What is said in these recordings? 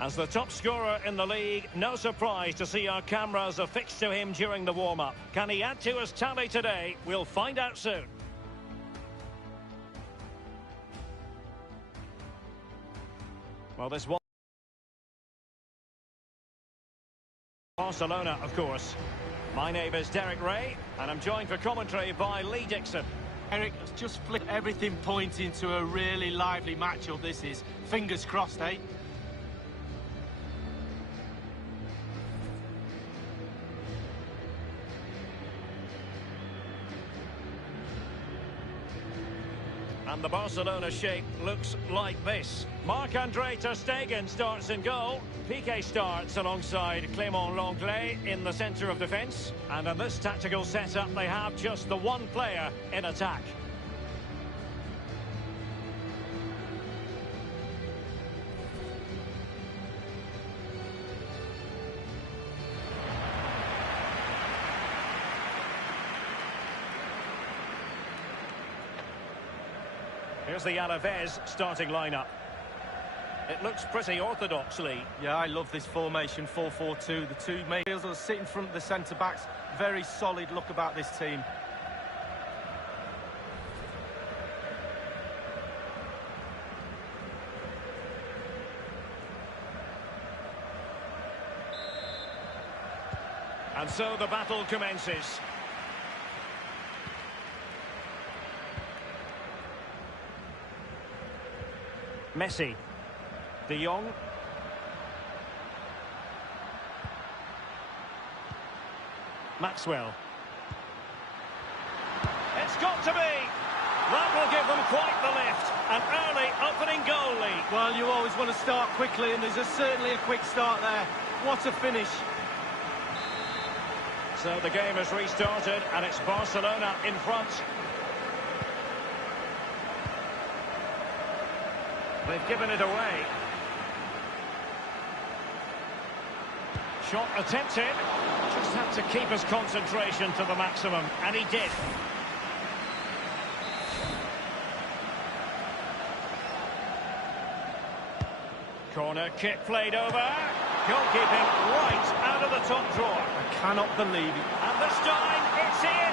As the top scorer in the league, no surprise to see our cameras affixed to him during the warm-up. Can he add to his tally today? We'll find out soon. Well, this was Barcelona, of course. My name is Derek Ray, and I'm joined for commentary by Lee Dixon. Eric, it's just flipped everything pointing to a really lively matchup this is. Fingers crossed, eh? And the Barcelona shape looks like this. Marc-Andre ter Stegen starts in goal. Piqué starts alongside Clément Lenglet in the centre of defence. And in this tactical setup, they have just the one player in attack. Here's the Alaves starting lineup. It looks pretty orthodox, Lee. Yeah, I love this formation, 4-4-2. The two midfielders sit in front of the centre-backs. Very solid look about this team. And so the battle commences. Messi, De Jong, Maxwell. It's got to be! That will give them quite the lift. An early opening goal lead. Well, you always want to start quickly, and there's certainly a quick start there. What a finish. So the game has restarted, and it's Barcelona in front. They've given it away. Shot attempted. Just had to keep his concentration to the maximum, and he did. Corner kick played over. Goalkeeping right out of the top drawer. I cannot believe it. And this time, it's in.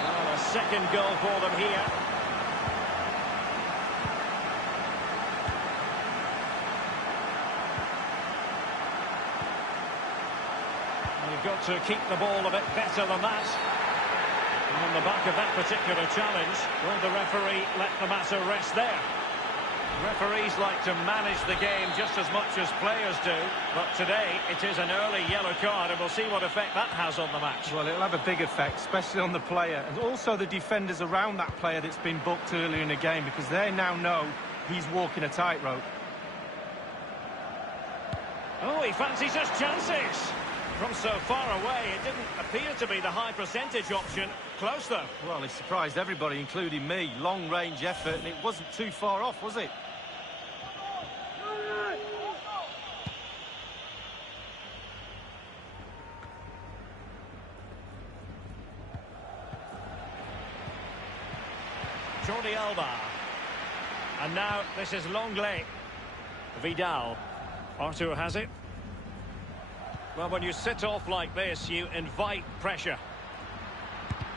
Well, a second goal for them here. You've got to keep the ball a bit better than that. On the back of that particular challenge, will the referee let the matter rest there? Referees like to manage the game just as much as players do, but today it is an early yellow card, and we'll see what effect that has on the match. Well, it'll have a big effect, especially on the player, and also the defenders around that player that's been booked earlier in the game, because they now know he's walking a tightrope. Oh, he fancies his chances. From so far away, it didn't appear to be the high percentage option. Close, though. Well, he surprised everybody, including me. Long-range effort, and it wasn't too far off, was it? Jordi Alba. And now this is Longley. Vidal. Arthur has it. Well, when you sit off like this, you invite pressure.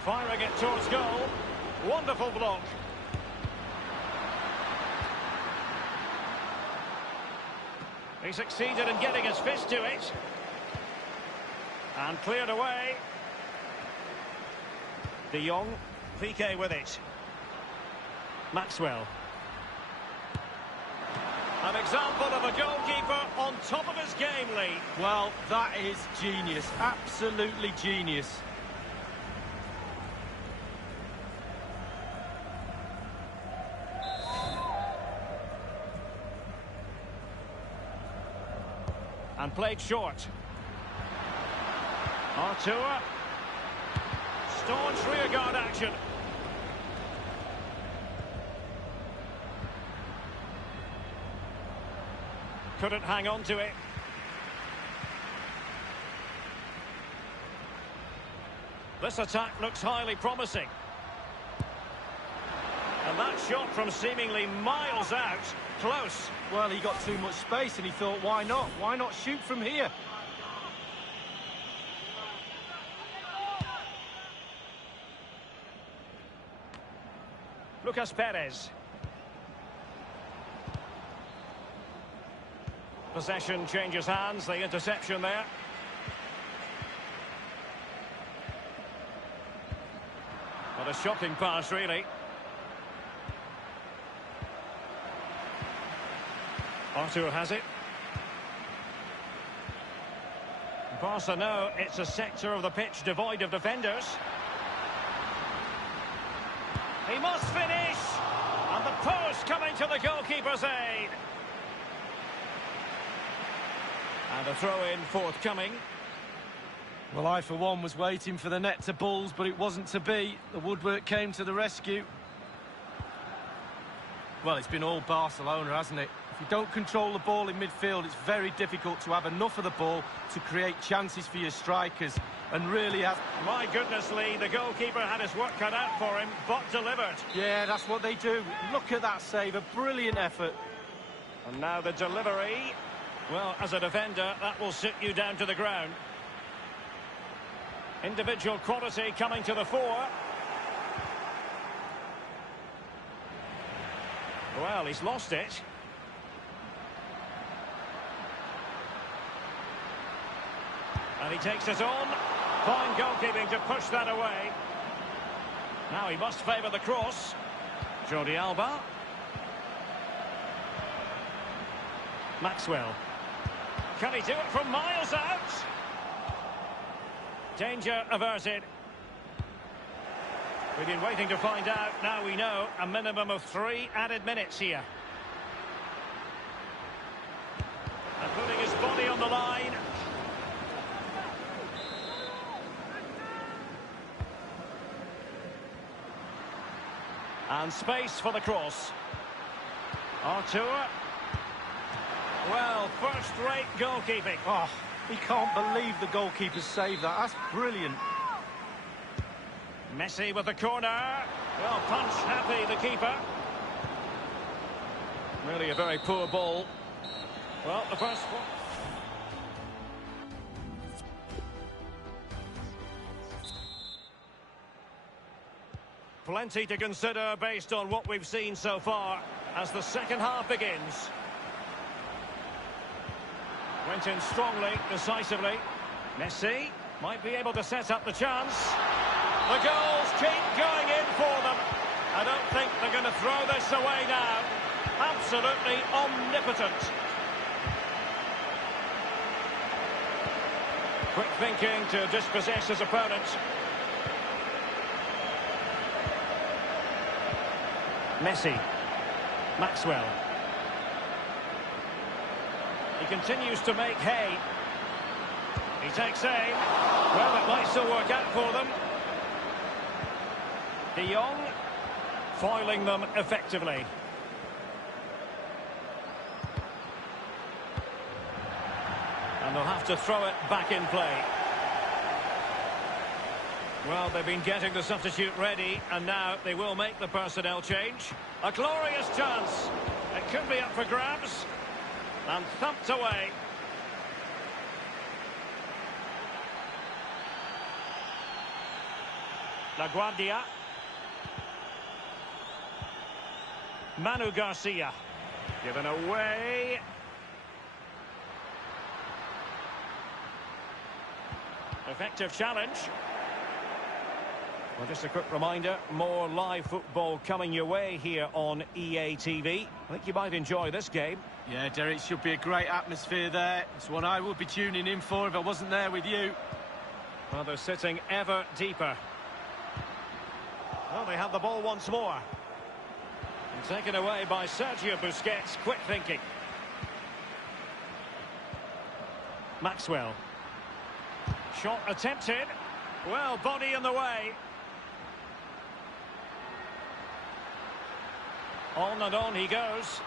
Firing it towards goal. Wonderful block. He succeeded in getting his fist to it. And cleared away. De Jong. Piqué with it. Maxwell. An example of a goalkeeper on top of his game, Lee. Well, that is genius. Absolutely genius. And played short. Artur. Staunch rearguard action. Couldn't hang on to it. This attack looks highly promising. And that shot from seemingly miles out, close. Well, he got too much space and he thought, why not? Why not shoot from here? Lucas Perez. Possession changes hands, the interception there. What a shocking pass, really. Arthur has it. Barca know it's a sector of the pitch devoid of defenders. He must finish! And the post coming to the goalkeeper's aid. And a throw-in forthcoming. Well, I, for one, was waiting for the net to bulls, but it wasn't to be. The woodwork came to the rescue. Well, it's been all Barcelona, hasn't it? If you don't control the ball in midfield, it's very difficult to have enough of the ball to create chances for your strikers. And really has... My goodness, Lee, the goalkeeper had his work cut out for him, but delivered. Yeah, that's what they do. Look at that save, a brilliant effort. And now the delivery. Well, as a defender, that will sit you down to the ground. Individual quality coming to the fore. Well, he's lost it. And he takes it on. Fine goalkeeping to push that away. Now he must favour the cross. Jordi Alba. Maxwell. Can he do it from miles out? Danger averted. We've been waiting to find out. Now we know a minimum of 3 added minutes here. And putting his body on the line. And space for the cross. Artur. Well, first-rate goalkeeping. Oh, he can't believe the goalkeeper saved that. That's brilliant. Messi with the corner. Well, punch happy, the keeper. Really a very poor ball. Well, the first one. Plenty to consider based on what we've seen so far as the second half begins. Went in strongly, decisively. Messi might be able to set up the chance. The goals keep going in for them. I don't think they're going to throw this away now. Absolutely omnipotent. Quick thinking to dispossess his opponent. Messi. Maxwell. He continues to make hay. He takes aim. Well, it might still work out for them. De Jong foiling them effectively. And they'll have to throw it back in play. Well, they've been getting the substitute ready, and now they will make the personnel change. A glorious chance. It could be up for grabs. And thumped away. LaGuardia. Manu Garcia. Given away. Effective challenge. Well, just a quick reminder, more live football coming your way here on EA TV. I think you might enjoy this game. Yeah, Derek, should be a great atmosphere there. It's one I would be tuning in for if I wasn't there with you. Well, they're sitting ever deeper. Well, they have the ball once more. And taken away by Sergio Busquets. Quick thinking. Maxwell. Shot attempted. Well, body in the way. On and on he goes.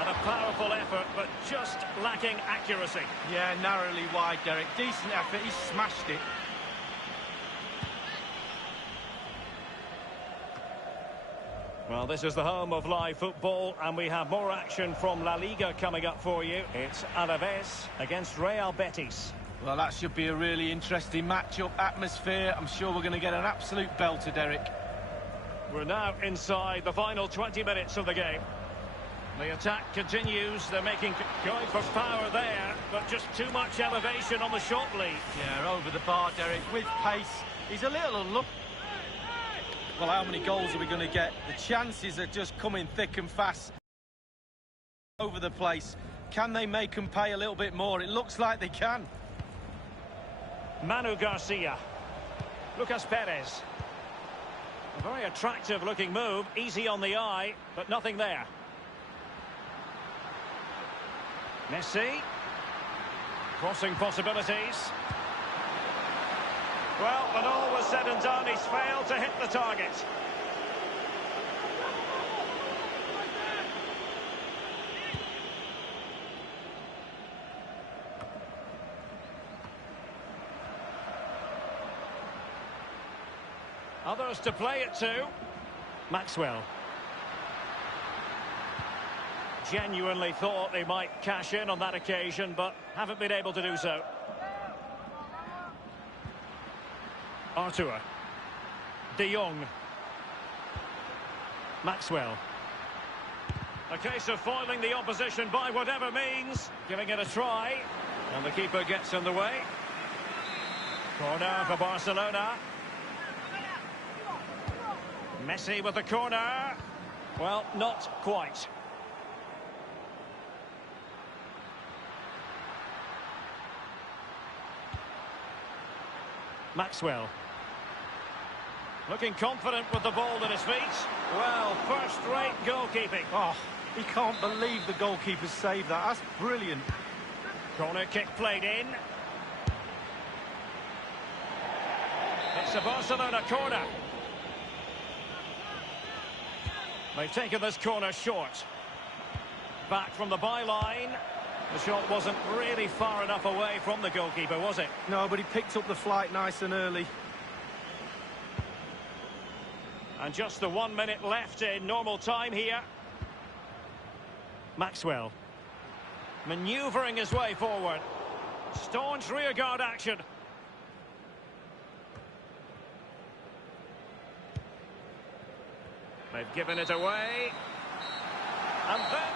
And a powerful effort, but just lacking accuracy. Yeah, narrowly wide, Derek. Decent effort, he smashed it. Well, this is the home of live football, and we have more action from La Liga coming up for you. It's Alaves against Real Betis. Well, that should be a really interesting match-up atmosphere. I'm sure we're going to get an absolute belter, Derek. We're now inside the final 20 minutes of the game. The attack continues. They're going for power there, but just too much elevation on the shot lead. Yeah, over the bar, Derek, with pace. He's a little unlucky. Well, how many goals are we going to get? The chances are just coming thick and fast over the place. Can they make them pay a little bit more? It looks like they can. Manu Garcia. Lucas Perez. A very attractive looking move. Easy on the eye, but nothing there. Messi. Crossing possibilities. Well, when all was said and done, he's failed to hit the target. Others to play it to. Maxwell. Genuinely thought they might cash in on that occasion, but haven't been able to do so. Artur. De Jong. Maxwell. A case of foiling the opposition by whatever means. Giving it a try. And the keeper gets in the way. Corner for Barcelona. Messi with the corner. Well, not quite. Maxwell. Looking confident with the ball at his feet. Well, first-rate goalkeeping. Oh, he can't believe the goalkeeper saved that. That's brilliant. Corner kick played in. It's a Barcelona corner. They've taken this corner short. Back from the byline. The shot wasn't really far enough away from the goalkeeper, was it? No, but he picked up the flight nice and early. And just the 1 minute left in normal time here. Maxwell. Manoeuvring his way forward. Staunch rearguard action. They've given it away. And then...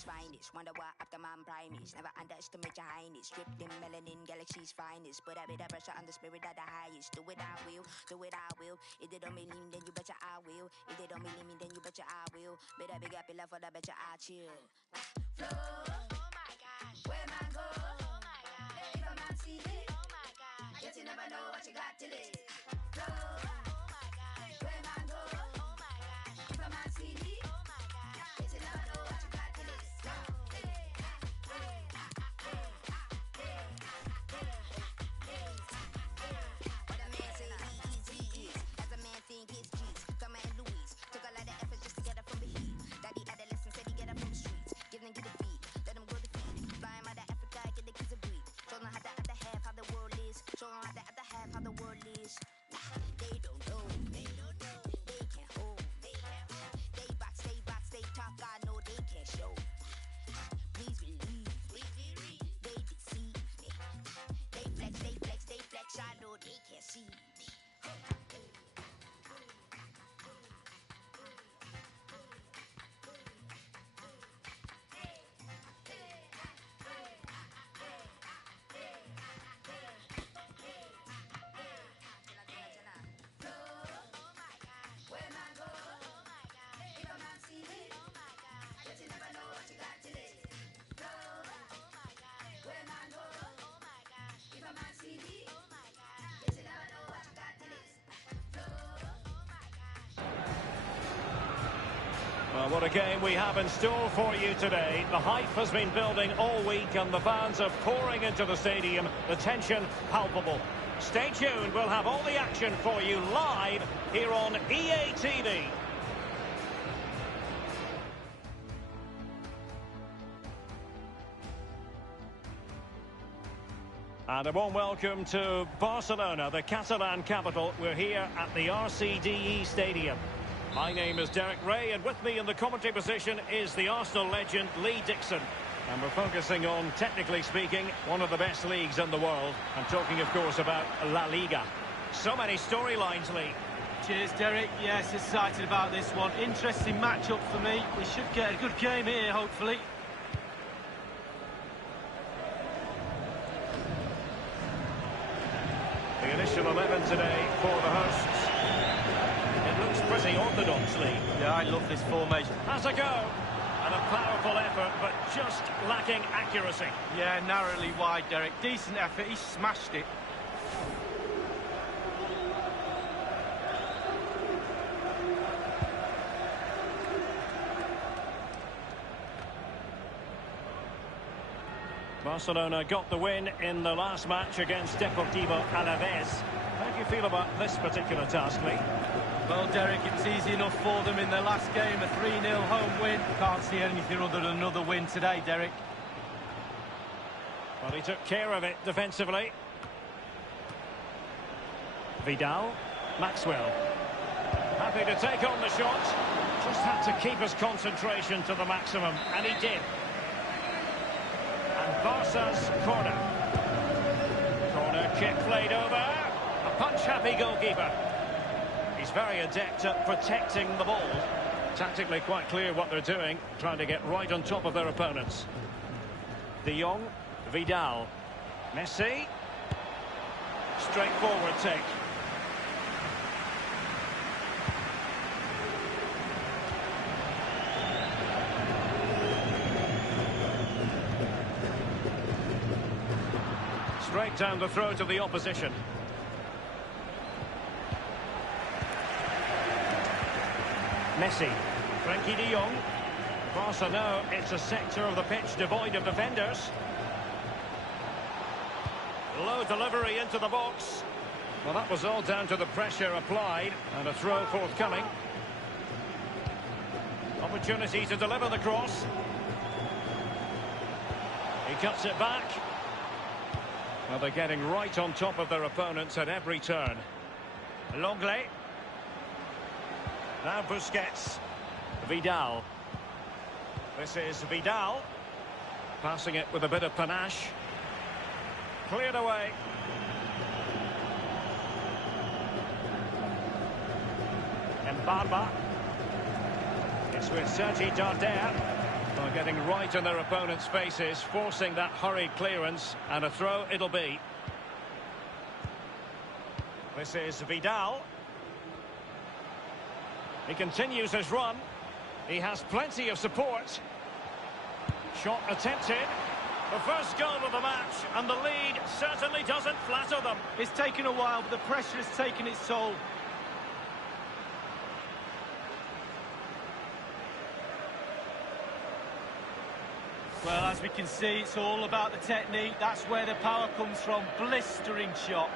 galaxy's finest. Wonder why after man prime is. Never underestimate your highness. Stripped in melanin, galaxy's finest. But I be the pressure on the spirit of the highest. Do it, I will. Do it, I will. If they don't believe me, then you betcha I will. If they don't believe me, then you betcha I will. Better big up your love for the betcha I chill. Flow. Oh my gosh. Where man go? Oh my gosh. If a man see it. Oh my gosh. Yet you never know what you got till it. Flow. Oh my gosh. Where man go? Oh my gosh. If a man see it. Oh my gosh. Yet you never know what you got till it. What a man say he is. As a man think it's G's. Come and Louise. Took a lot of effort just to get up from the heat. Daddy adolescent said he get up from the streets. Give them get a feed. Let them grow the feed. Flying out of Africa, get the kids a breed. Show them how the other half how the world is. Show them how the other half how the world is. They don't know. They don't know. They can't hold. They can't hold. They talk. I know they can't show. Please believe. They deceive me. They flex. I know they can't see me. Well, what a game we have in store for you today. The hype has been building all week and the fans are pouring into the stadium. The tension palpable. Stay tuned, we'll have all the action for you live here on EA TV. And a warm welcome to Barcelona, the Catalan capital. We're here at the RCDE Stadium. My name is Derek Ray, and with me in the commentary position is the Arsenal legend Lee Dixon. And we're focusing on, technically speaking, one of the best leagues in the world. I'm talking, of course, about La Liga. So many storylines, Lee. Cheers, Derek. Yes, excited about this one. Interesting matchup for me. We should get a good game here, hopefully. The initial 11 today for the hosts. It looks pretty orthodox, Lee. Yeah, I love this formation. Has a go. And a powerful effort, but just lacking accuracy. Yeah, narrowly wide, Derek. Decent effort. He smashed it. Barcelona got the win in the last match against Deportivo Alaves. How do you feel about this particular task, Lee? Well, Derek, it was easy enough for them in their last game, a 3-0 home win. Can't see anything other than another win today, Derek. Well, he took care of it defensively. Vidal, Maxwell. Happy to take on the shot. Just had to keep his concentration to the maximum, and he did. And Barca's corner. Corner kick played over. A punch-happy goalkeeper. He's very adept at protecting the ball. Tactically quite clear what they're doing, trying to get right on top of their opponents. De Jong, Vidal, Messi. Straightforward take. Straight down the throat of the opposition. Messi, Frankie de Jong. Barca know it's a sector of the pitch devoid of defenders. Low delivery into the box. Well, that was all down to the pressure applied and a throw forthcoming. Opportunity to deliver the cross. He cuts it back. Well, they're getting right on top of their opponents at every turn. Longley. Now Busquets. Vidal. This is Vidal. Passing it with a bit of panache. Cleared away. Mbarba. It's with Sergi Darder. Oh, Well, getting right in their opponent's faces, forcing that hurried clearance, and a throw it'll be. This is Vidal. He continues his run. He has plenty of support. Shot attempted. The first goal of the match, and the lead certainly doesn't flatter them. It's taken a while, but the pressure has taken its toll. Well, as we can see, it's all about the technique. That's where the power comes from. Blistering shot.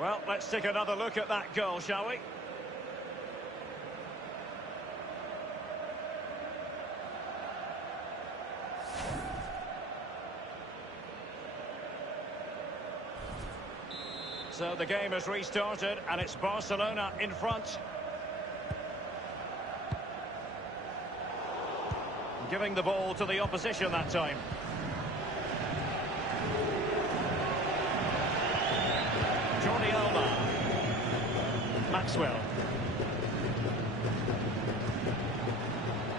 Well, let's take another look at that goal, shall we? So the game has restarted, and it's Barcelona in front. Giving the ball to the opposition that time. Jordi Alba. Maxwell.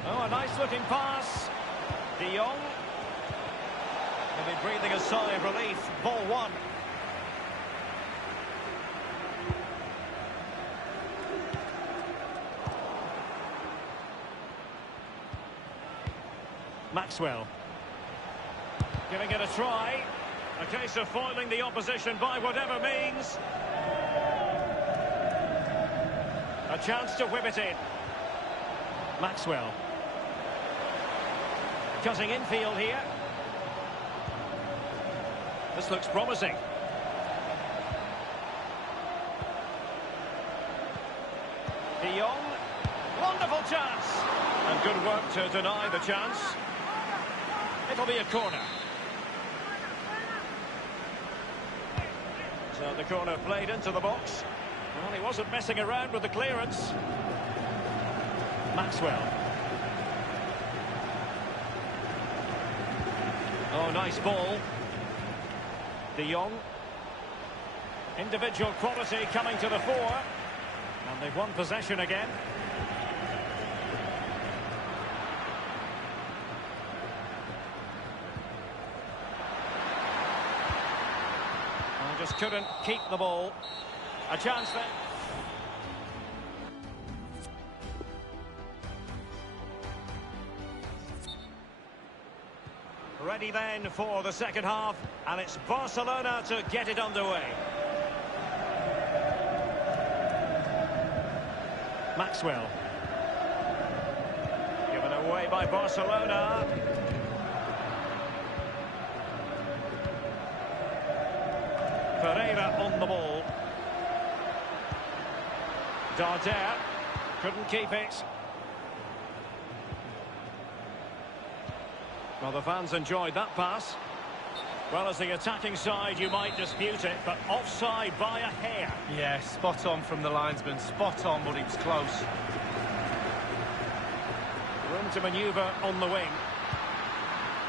Oh, a nice-looking pass. De Jong. They'll be breathing a sigh of relief. Ball one. Maxwell. Giving it a try. A case of foiling the opposition by whatever means. A chance to whip it in. Maxwell. Cutting infield here. This looks promising. De Jong. Wonderful chance. And good work to deny the chance. It'll be a corner. So the corner played into the box. Well, he wasn't messing around with the clearance. Maxwell. Oh, nice ball. De Jong. Individual quality coming to the fore. And they've won possession again. Just couldn't keep the ball. A chance then. Ready then for the second half, and it's Barcelona to get it underway. Maxwell. Given away by Barcelona. Pereira on the ball. Darder couldn't keep it. Well, the fans enjoyed that pass. Well, as the attacking side, you might dispute it, but offside by a hair. Yeah, spot on from the linesman. Spot on, but it was close. Room to manoeuvre on the wing.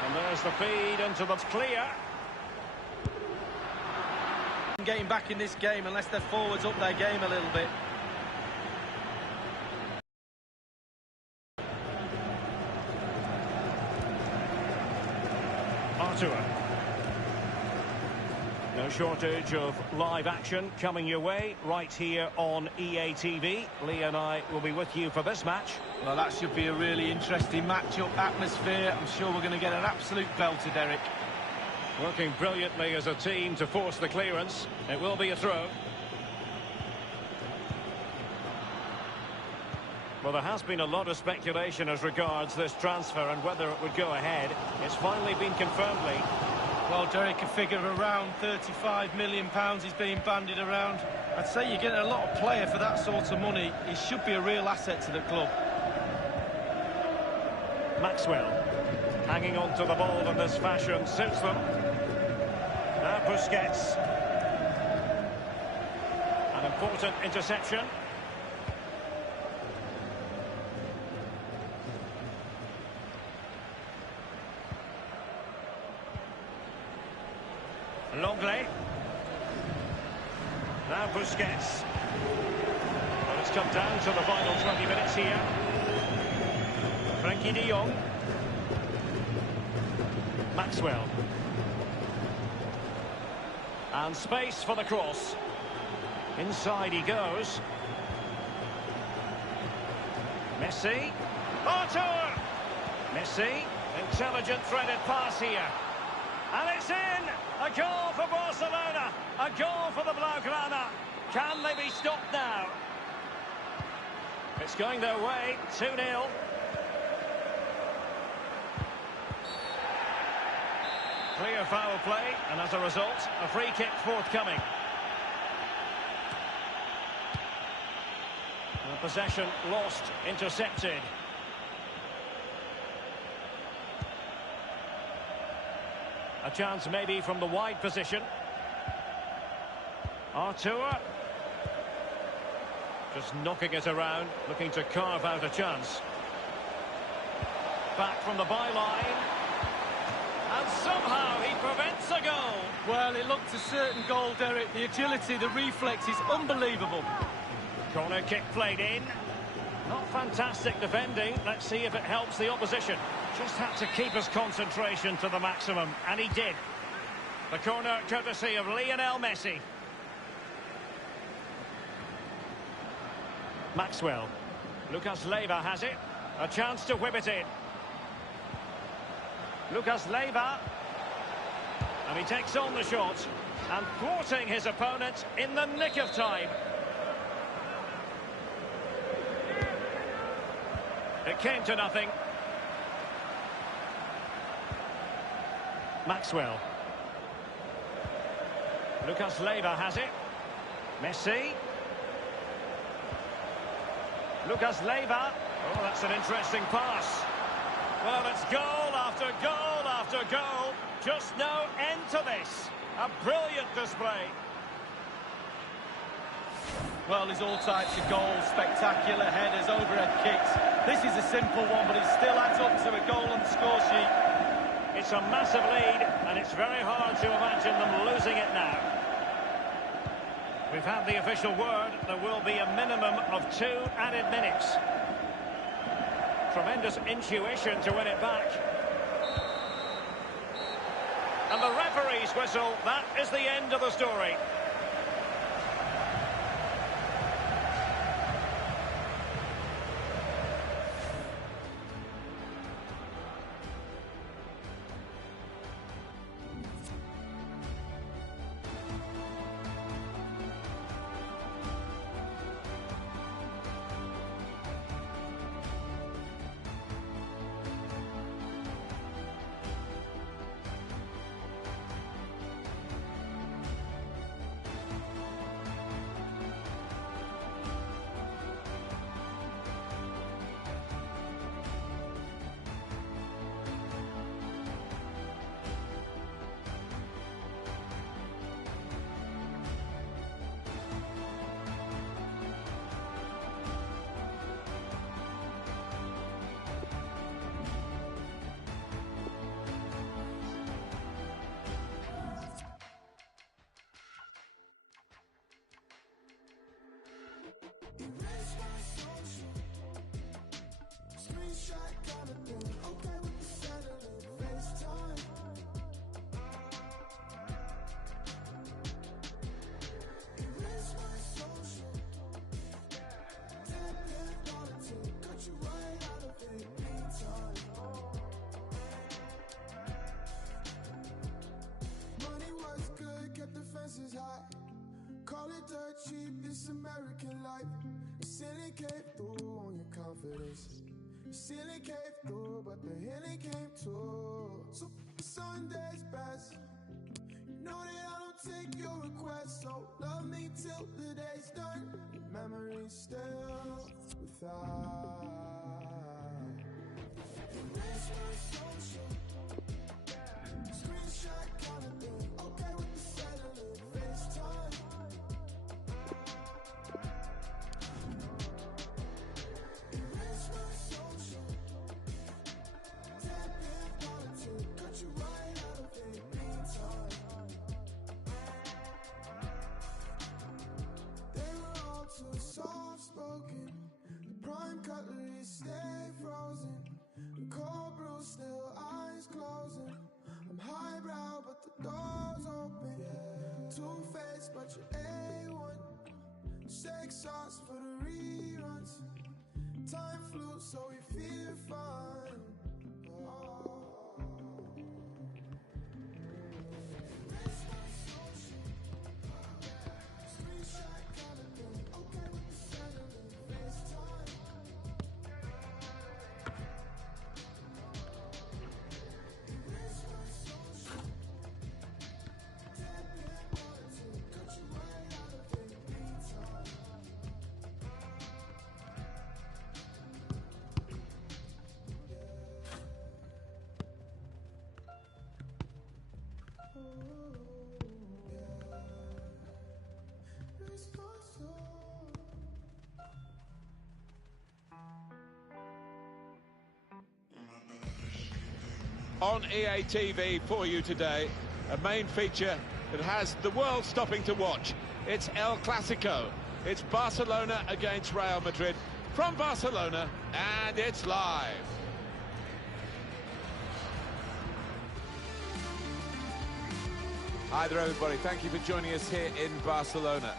And there's the feed into the clear. Getting back in this game unless their forwards up their game a little bit. Artur. No shortage of live action coming your way right here on EA TV. Lee and I will be with you for this match. Well, that should be a really interesting match-up atmosphere. I'm sure we're going to get an absolute belter, Derek. Working brilliantly as a team to force the clearance. It will be a throw. Well, there has been a lot of speculation as regards this transfer and whether it would go ahead. It's finally been confirmed, Lee. Well, Derek, a figure of around £35 million is being bandied around. I'd say you're getting a lot of player for that sort of money. He should be a real asset to the club. Maxwell. Hanging on to the ball in this fashion suits them. Now Busquets. An important interception. Longley. Now Busquets. But It's come down to the final 20 minutes here. Frankie de Jong. Maxwell. And space for the cross. Inside he goes. Messi. Artur! Messi. Intelligent threaded pass here. And it's in! A goal for Barcelona! A goal for the Blaugrana! Can they be stopped now? It's going their way, 2-0. Clear foul play, and as a result, a free kick forthcoming. And possession lost, intercepted. A chance maybe from the wide position. Artur. Just knocking it around, looking to carve out a chance. Back from the byline. And somehow he prevents a goal. Well, it looked a certain goal, Derek. The agility, the reflex is unbelievable. Corner kick played in. Not fantastic defending. Let's see if it helps the opposition. Just had to keep his concentration to the maximum, and he did. The corner courtesy of Lionel Messi. Maxwell. Lucas Leiva has it. A chance to whip it in. Lucas Leiva. And he takes on the shot. And thwarting his opponent in the nick of time. It came to nothing. Maxwell. Lucas Leiva has it. Messi. Lucas Leiva. Oh, that's an interesting pass. Well, it's goal after goal after goal. Just no end to this. A brilliant display. Well, there's all types of goals, spectacular headers, overhead kicks. This is a simple one, but it still adds up to a goal on the score sheet. It's a massive lead, and it's very hard to imagine them losing it now. We've had the official word. There will be a minimum of 2 added minutes. Tremendous intuition to win it back. And the referee's whistle, that is the end of the story. Call it dirt cheap, it's American life. Ceiling came through on your confidence. Ceiling came through, but the healing came too. So Sunday's best. You know that I don't take your requests, so love me till the day's done. Memories still without. Erase my social. Screenshot kind of thing. Okay with the cellular FaceTime. Erase my social. Tap in politics. Cut you right out of it. Meantime. They were all too soft spoken. best, but you're A1. Shake sauce for the reruns. Time flew, so we feel fine. On EA TV for you today, a main feature that has the world stopping to watch. It's El Clasico. It's Barcelona against Real Madrid from Barcelona, and it's live. Hi there, everybody. Thank you for joining us here in Barcelona.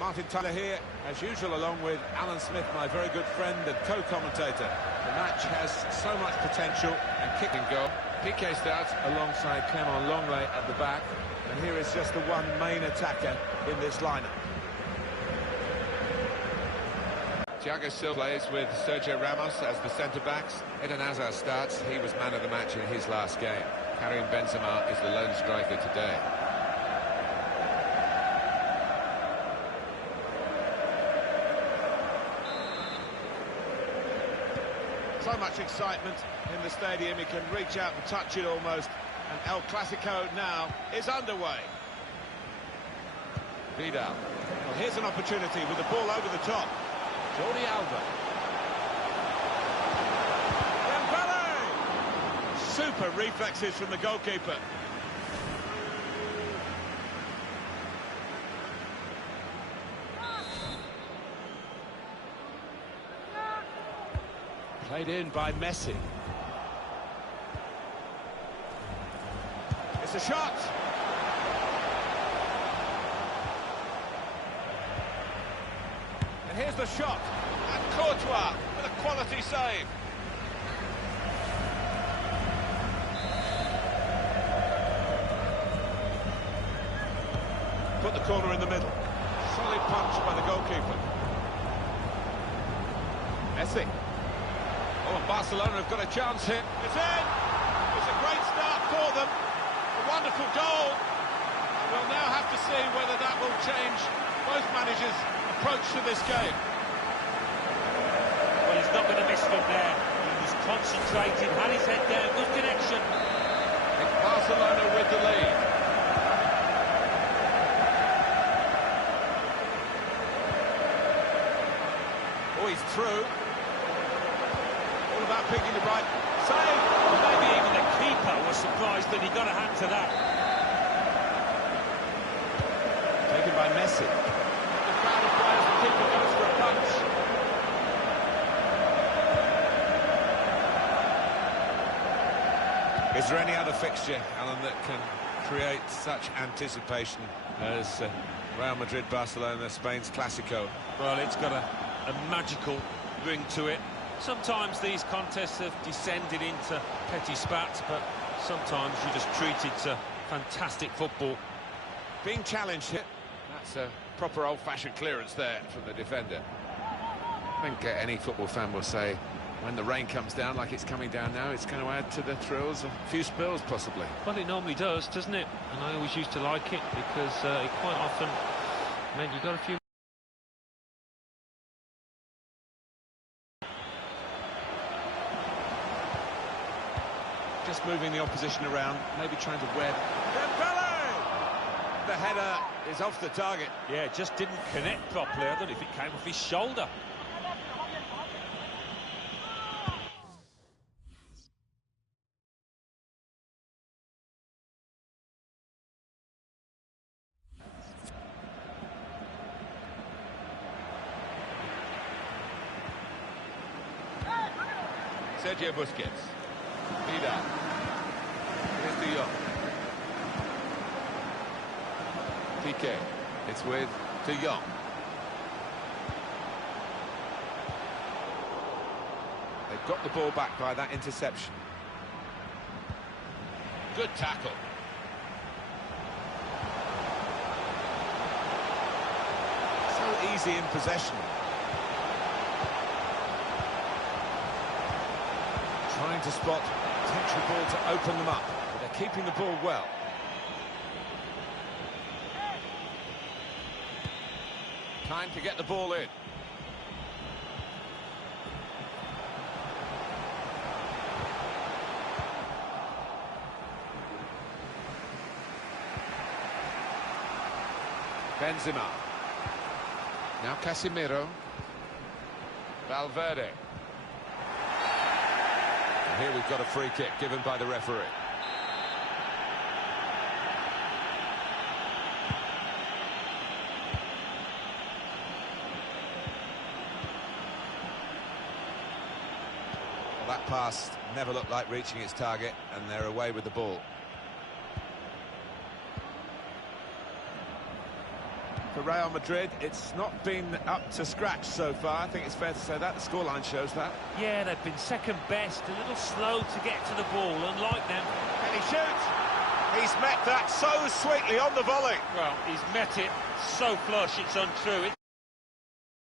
Martin Tyler here, as usual, along with Alan Smith, my very good friend and co-commentator. The match has so much potential and kicking goal. PK starts alongside Clement Longley at the back, and here is just the one main attacker in this lineup. Thiago Silva plays with Sergio Ramos as the centre-backs. Eden Hazard starts. He was man of the match in his last game. Karim Benzema is the lone striker today. So much excitement in the stadium, you can reach out and touch it almost, and El Clasico now is underway. Vidal. Well, here's an opportunity with the ball over the top. Jordi Alba. Dembele! Super reflexes from the goalkeeper. Played in by Messi. It's a shot. And here's the shot. And Courtois with a quality save. Put the corner in the middle. Solid punch by the goalkeeper. Messi. Oh, and Barcelona have got a chance here. It's in! It's a great start for them. A wonderful goal. We'll now have to see whether that will change both managers' approach to this game. Well, he's not going to miss from there. He was concentrated, had his head down, good connection. It's Barcelona with the lead. Oh, he's through. All about picking the right save. Well, maybe even the keeper was surprised that he got a hand to that. Taken by Messi. The crowd of players, the keeper goes for a punch. Is there any other fixture, Alan, that can create such anticipation as Real Madrid, Barcelona, Spain's Clasico? Well, it's got a magical ring to it. Sometimes these contests have descended into petty spats, but sometimes you just treat it fantastic football. Being challenged here. That's a proper old-fashioned clearance there from the defender. I think any football fan will say, when the rain comes down like it's coming down now, it's going to add to the thrills, a few spills possibly. Well, it normally does, doesn't it? And I always used to like it because it quite often meant you got a few... Just moving the opposition around, maybe trying to wear... Dembele! The header is off the target. Yeah, just didn't connect properly. I don't know if it came off his shoulder. Sergio Busquets. Vidal. Here's De Jong. PK. It's with De Jong. They've got the ball back by that interception. Good tackle. So easy in possession. Trying to spot potential ball to open them up, but they're keeping the ball well. Time to get the ball in. Benzema. Now Casemiro. Valverde. And here we've got a free kick given by the referee. Well, that pass never looked like reaching its target, and they're away with the ball. For Real Madrid, it's not been up to scratch so far. I think it's fair to say that. The scoreline shows that. Yeah, they've been second best, a little slow to get to the ball, unlike them. Can he shoot? He's met that so sweetly on the volley. Well, he's met it so flush, it's untrue.